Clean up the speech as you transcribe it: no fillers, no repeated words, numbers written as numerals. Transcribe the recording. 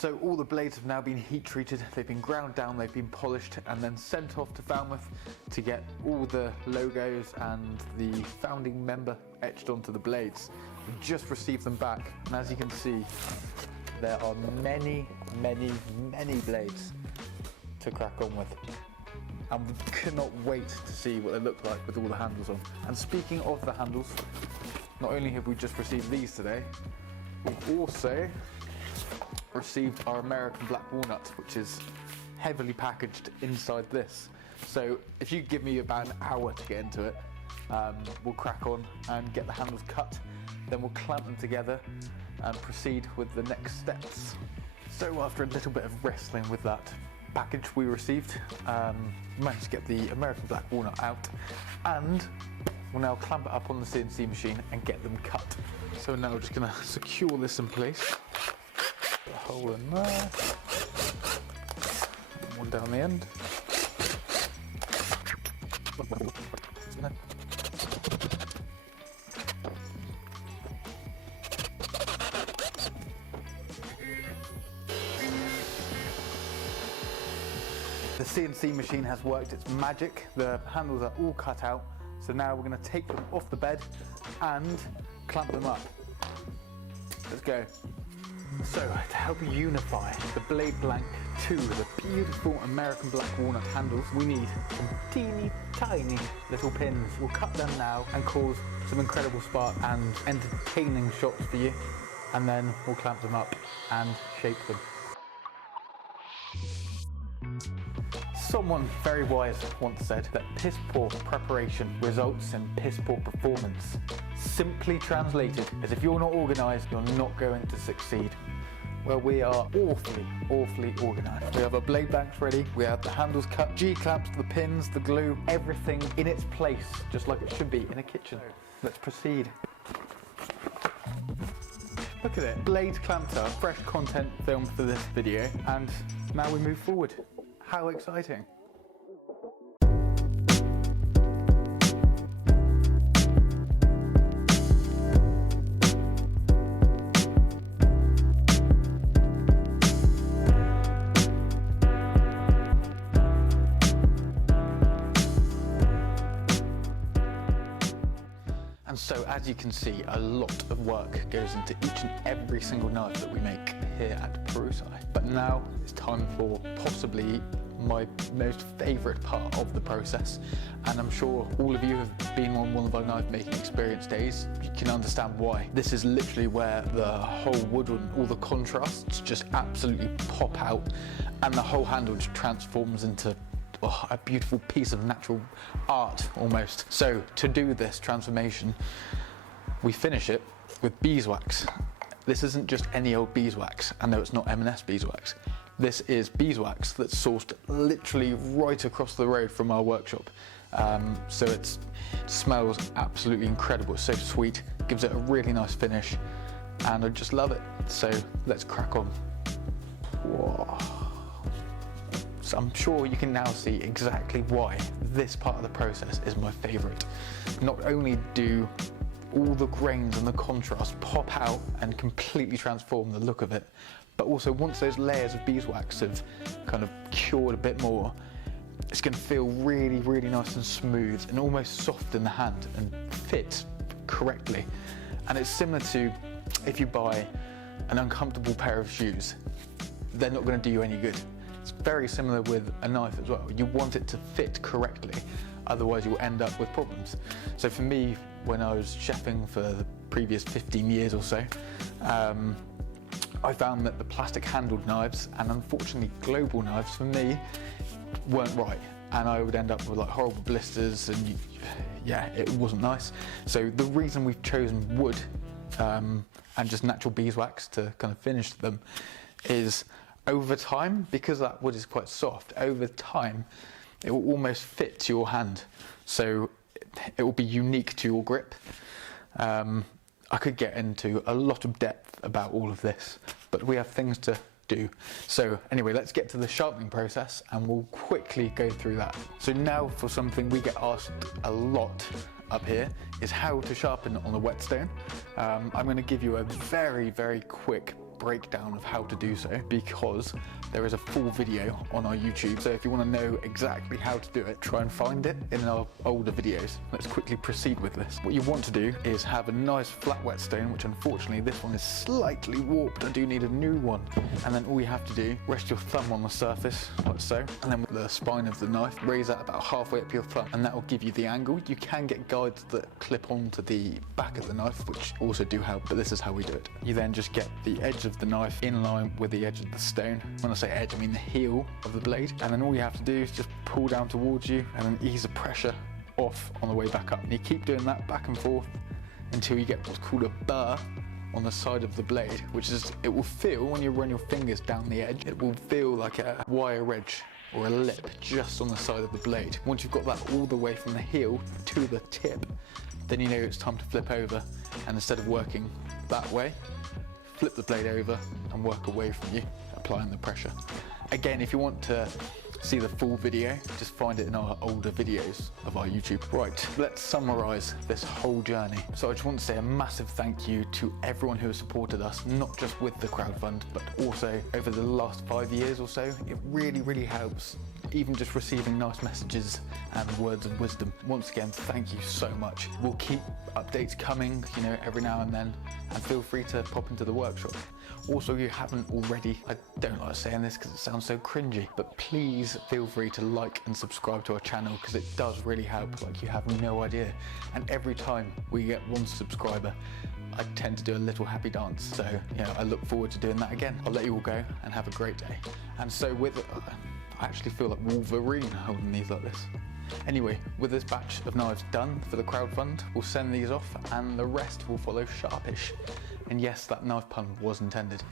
So all the blades have now been heat treated, they've been ground down, they've been polished and then sent off to Falmouth to get all the logos and the founding member etched onto the blades. We just received them back, and as you can see, there are many blades to crack on with. And we cannot wait to see what they look like with all the handles on. And speaking of the handles, not only have we just received these today, we've also received our American black walnut, which is heavily packaged inside this. So if you give me about an hour to get into it, we'll crack on and get the handles cut, then we'll clamp them together and proceed with the next steps. So after a little bit of wrestling with that package we received, managed to get the American black walnut out, and we'll now clamp it up on the CNC machine and get them cut. So now we're just going to secure this in place. Put a hole in there, one down the end. The CNC machine has worked its magic. The handles are all cut out. So now we're going to take them off the bed and clamp them up. Let's go. So to help unify the blade blank to the beautiful American black walnut handles, we need some teeny tiny little pins. We'll cut them now and cause some incredible spark and entertaining shots for you. And then we'll clamp them up and shape them. Someone very wise once said that piss poor preparation results in piss poor performance. Simply translated as if you're not organised, you're not going to succeed. Well, we are awfully organised. We have our blade banks ready, we have the handles cut, G-clamps, the pins, the glue, everything in its place, just like it should be in a kitchen. Let's proceed. Look at it, blades clamped up, fresh content filmed for this video, and now we move forward. How exciting. And so, as you can see, a lot of work goes into each and every single knife that we make here at Perusai. But now it's time for possibly my most favourite part of the process, and I'm sure all of you have been on one of our knife making experience days. You can understand why. This is literally where the whole wood and all the contrasts just absolutely pop out, and the whole handle just transforms into a beautiful piece of natural art almost. So to do this transformation, we finish it with beeswax. This isn't just any old beeswax. I know it's not M&S beeswax. This is beeswax that's sourced literally right across the road from our workshop. So it smells absolutely incredible. It's so sweet, gives it a really nice finish, and I just love it. So let's crack on. Whoa. So I'm sure you can now see exactly why this part of the process is my favourite. Not only do all the grains and the contrast pop out and completely transform the look of it, but also once those layers of beeswax have kind of cured a bit more, it's going to feel really nice and smooth and almost soft in the hand and fit correctly. And it's similar to if you buy an uncomfortable pair of shoes, they're not going to do you any good. It's very similar with a knife as well. You want it to fit correctly, otherwise you'll end up with problems. So for me, when I was chefing for the previous 15 years or so, I found that the plastic handled knives, and unfortunately global knives for me, weren't right. And I would end up with like horrible blisters, and yeah, it wasn't nice. So the reason we've chosen wood and just natural beeswax to kind of finish them is over time, because that wood is quite soft, over time it will almost fit to your hand. So it will be unique to your grip. I could get into a lot of depth about all of this, but we have things to do. So anyway, let's get to the sharpening process and we'll quickly go through that. So now for something we get asked a lot up here is how to sharpen on a whetstone. I'm going to give you a very quick breakdown of how to do so because there is a full video on our YouTube. So if you want to know exactly how to do it, try and find it in our older videos. Let's quickly proceed with this. What you want to do is have a nice flat whetstone, which unfortunately this one is slightly warped. I do need a new one. And then all you have to do, rest your thumb on the surface like so, and then with the spine of the knife, raise that about halfway up your thumb, and that will give you the angle. You can get guides that clip onto the back of the knife, which also do help, but this is how we do it. You then just get the edge of the knife in line with the edge of the stone. When I say edge, I mean the heel of the blade. And then all you have to do is just pull down towards you and then ease the pressure off on the way back up. And you keep doing that back and forth until you get what's called a burr on the side of the blade, which is, it will feel when you run your fingers down the edge, it will feel like a wire edge or a lip just on the side of the blade. Once you've got that all the way from the heel to the tip, then you know it's time to flip over, and instead of working that way, flip the blade over and work away from you, applying the pressure. Again, if you want to see the full video, just find it in our older videos of our YouTube. Right, let's summarize this whole journey. So I just want to say a massive thank you to everyone who has supported us, not just with the crowdfund, but also over the last 5 years or so. It really, really helps. Even just receiving nice messages and words of wisdom. Once again, thank you so much. We'll keep updates coming, you know, every now and then, and feel free to pop into the workshop. Also, if you haven't already, I don't like saying this because it sounds so cringy, but please feel free to like and subscribe to our channel because it does really help, like you have no idea. And every time we get one subscriber, I tend to do a little happy dance. So, you know, I look forward to doing that again. I'll let you all go and have a great day. And so with I actually feel like Wolverine holding these like this. Anyway, with this batch of knives done for the crowdfund, we'll send these off and the rest will follow sharpish. And yes, that knife pun was intended.